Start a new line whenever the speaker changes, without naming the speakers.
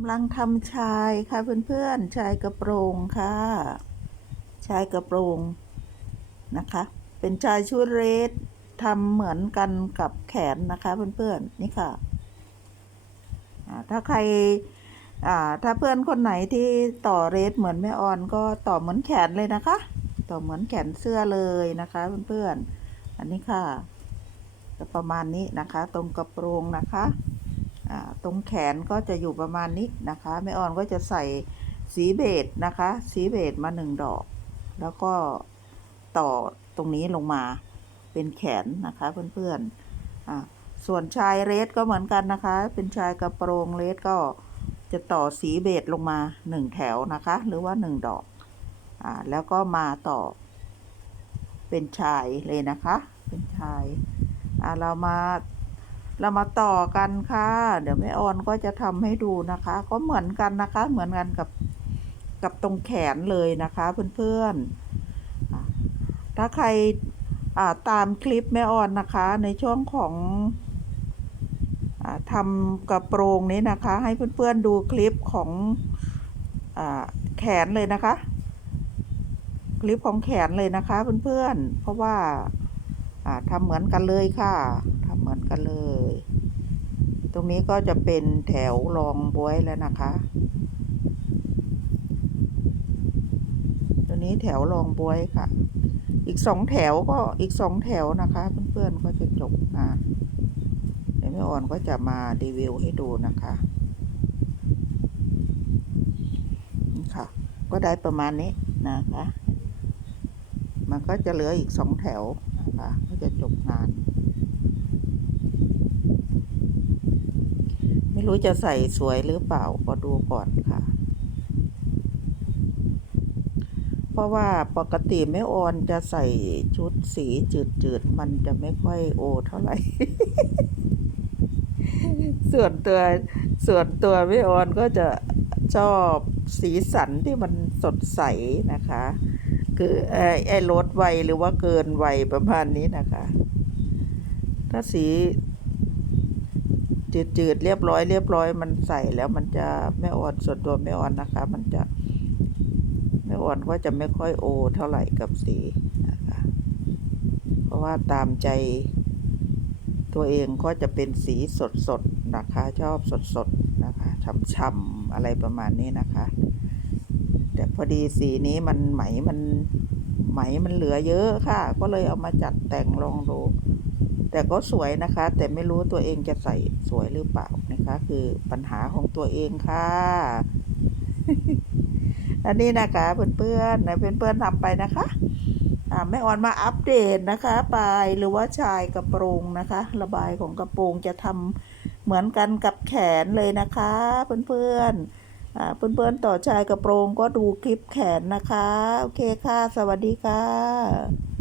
ำลังทำชายค่ะเพื่อนๆ ชายกระโปรงค่ะ ชายกระโปรงนะคะ เป็นชายชุดเรสทำเหมือนกันกับแขนนะคะเพื่อนๆ นี่ค่ะ ถ้าใครถ้าเพื่อนคนไหนที่ต่อเรสเหมือนแม่ออนก็ต่อเหมือนแขนเลยนะคะ ต่อเหมือนแขนเสื้อเลยนะคะเพื่อนๆ อันนี้ค่ะ ประมาณนี้นะคะ ตรงกระโปรงนะคะ ตรงแขนก็จะอยู่ประมาณนี้นะคะแม่ออนก็จะใส่สีเบจนะคะ สีเบจมาหนึ่งดอก แล้วก็ต่อตรงนี้ลงมาเป็นแขนนะคะเพื่อนๆส่วนชายเรสก็เหมือนกันนะคะ เป็นชายกระโปรงเรสก็จะต่อสีเบจลงมาหนึ่งแถวนะคะ หรือว่าหนึ่งดอกอแล้วก็มาต่อ เป็นชายเลยนะคะ เป็นชายเรามา เรามาต่อกันค่ะ เดี๋ยวแม่ออนก็จะทำให้ดูนะคะ ก็เหมือนกันนะคะ เหมือนกันกับกับตรงแขนเลยนะคะ เพื่อนๆอะถ้าใครอ่าตามคลิปแม่ออนนะคะ ในช่วงของอาทำกระโปรงนี้นะคะ ให้เพื่อนๆดูคลิปของอาแขนเลยนะคะ คลิปของแขนเลยนะคะเพื่อนๆ เพราะว่าอ่าทำเหมือนกันเลยค่ะทำเหมือนกันเลย ตรงนี้ก็จะเป็นแถวรองบวยแล้วนะคะตัวนี้แถวรองบวยค่ะ อีกสองแถวก็อีกสองแถวนะคะ เพื่อนๆก็จะจบงานเดี๋ยวแม่อ่อนก็จะมารีวิวให้ดูนะคะนี่ค่ะ ก็ได้ประมาณนี้นะคะ มันก็จะเหลืออีกสองแถวนะคะ ก็จะจบงาน ไม่รู้จะใส่สวยหรือเปล่าก็ดูก่อนค่ะ เพราะว่าปกติไม่ออนจะใส่ชุดสีจืดๆ มันจะไม่ค่อยโอเท่าไหร่ ส่วนตัวส่วนตัวไม่ออนก็จะชอบสีสันที่มันสดใสนะคะ คือไอ้ไอ้ลดวัยหรือว่าเกินวัยประมาณนี้นะคะ ถ้าสี จืดๆเรียบร้อยเรียบร้อยมันใส่แล้วมันจะไม่อ่อนส่วนตัวไม่อ่อนนะคะ มันจะไม่อ่อนก็จะไม่ค่อยโอ เท่าไหร่กับสีนะคะ เพราะว่าตามใจตัวเองก็จะเป็นสีสดๆนะคะ ชอบสดๆนะคะช่ำๆอะไรประมาณนี้นะคะ แต่พอดีสีนี้มันไหมมันไหมมันเหลือเยอะค่ะ ก็เลยเอามาจัดแต่งลองดู แต่ก็สวยนะคะ แต่ไม่รู้ตัวเองจะใส่สวยหรือเปล่านะคะ คือปัญหาของตัวเองค่ะ อันนี้นะคะเพื่อนๆนะเพื่อนๆทำไปนะคะอ่าแม่ออนมาอัปเดตนะคะปลายหรือว่าชายกระโปรงนะคะ ระบายของกระโปรงจะทำเหมือนกันกับแขนเลยนะคะ เพื่อนๆอ่าเพื่อนๆ ต่อชายกระโปรงก็ดูคลิปแขนนะคะ โอเคค่ะ สวัสดีค่ะ